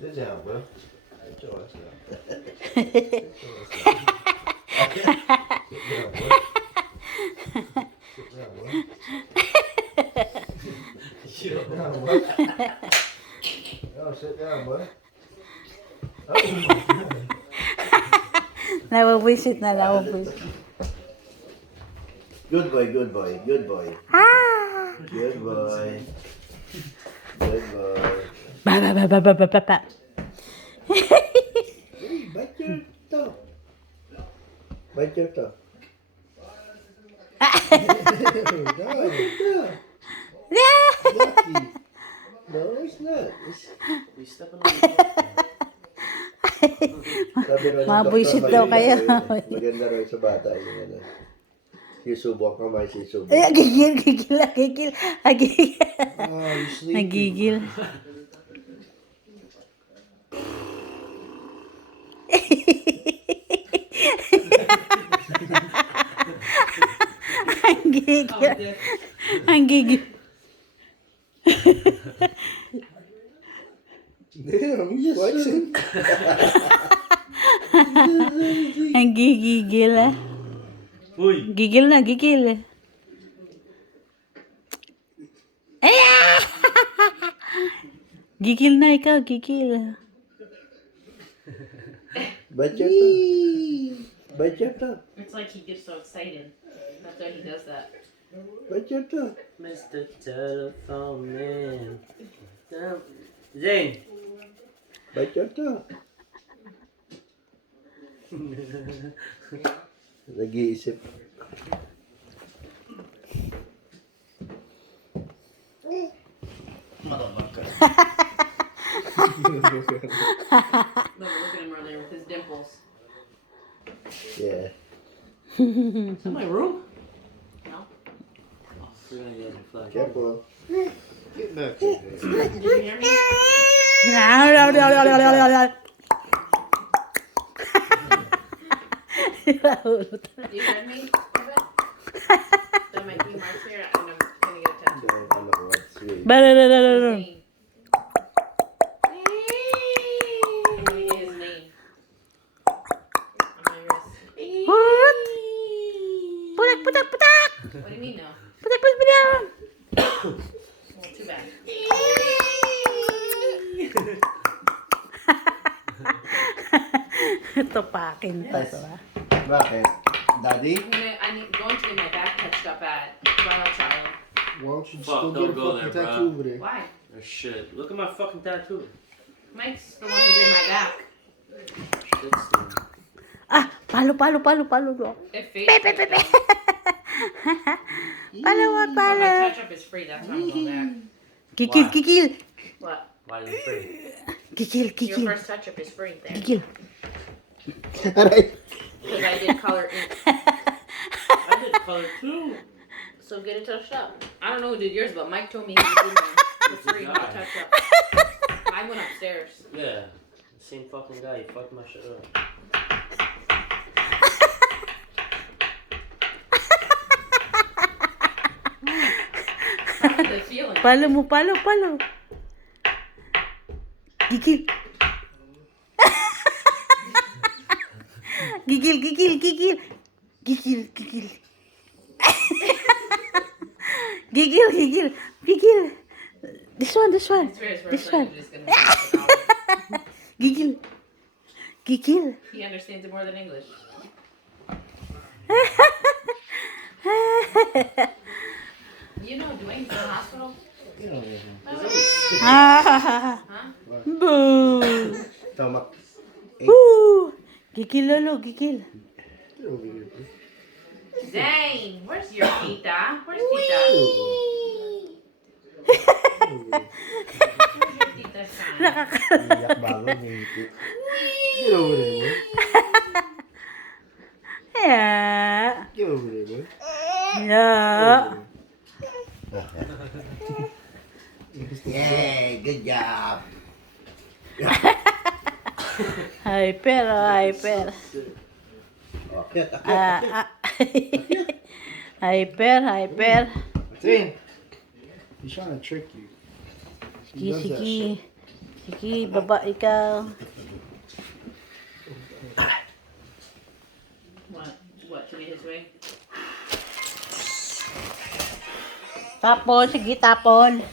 Sit down, bro. Sit your ass down. Sit down, boy. Sit down, boy. Sit down, boy. Yo, sit down, boy. Oh, Nababisit na, nababisit. good boy, good boy, good boy. Good boy. Good boy. Ba, ba, ba, ba, ba, ba, ba, ba. Hey, bite your toe. Bite your toe. No, Lucky. No, it's not. You stepping on the Sabi raw ng Mabuisit doktor, daw kayo. Maganda raw sa bata yung ano. Sisubok kamay, sisubok. Ay, gigil, gigil, gigil, gigil. Oh, you sleepy. Nagigil. Ang gigil. Ang gigil. Damn, you flexing. Ang gigigil ah. Uy! Gigil na, gigil. Ay! Gigil na ikaw, gigil. Bite your toe. Bite your toe. It's like he gets so excited. That's why he does that. Bite your toe. Mr. Telephone Man. Zane! Bite your toe. Nag-iisip. Look at him earlier with his dimples. Yeah. Is that my room? No? We're gonna get a flag. Careful. Get back here. Did you hear me? You heard me? There might be marks here and I'm gonna get a tattoo. Ano ko, what's sweet. Ba-da-da-da-da-da. Name. I'm gonna get his name. On my wrist. What? Putak, putak, putak! What do you mean no? Putak, putak, putak! Well, too bad. Tupakin pa to ah. Bakit? Daddy? I'm going to get my back touched up at Wild Child. Why don't you Fuck, still don't get a go fucking there, tattoo bro. over there? Why? Oh shit. Look at my fucking tattoo. Mike's the one who did my back. Shit's doing. Ah, palo, palo, palo, palo. It fades. Pe, pe, pe, pe. Palo, But palo. my touch up is free. That's why I'm going back. Kikil, Why? kikil. What? Why is it free? Kikil, Your kikil. first touch up is free there. Kikil. Aray. Because I did color ink. I did color too. So get it touched up. I don't know who did yours, but Mike told me he would do mine for free. No touch up. I went upstairs. Yeah. The same fucking guy. He fucked my shit up. How's the feeling? Palo mo, palo, palo. Gigil. Gigil, gigil, gigil. Gigil, gigil. Gigil, gigil, gigil. This one, this one. It's very This first one. you're just gonna have to know. Gigil. Gigil. He understands it more than English. You know Dwayne's in the hospital? Ah. Huh? Boo. Stomach. Boo. Gigil, lolo, gigil. Get over here, bro. Zane, where's your tita? Where's tita? Where's your tita sign? Iyak bago, ngiti. Get over there, bro. Yeah. Get over there, bro. Yeah. Yay, good job. Hyper, hyper. Akyat, akyat, Ah, akyat. ah. Hyper, hyper. Zane. He's trying to trick you. He does that shit. Kiki. Sige, baba ikaw. What? To get his way? Tapon, sige, tapon.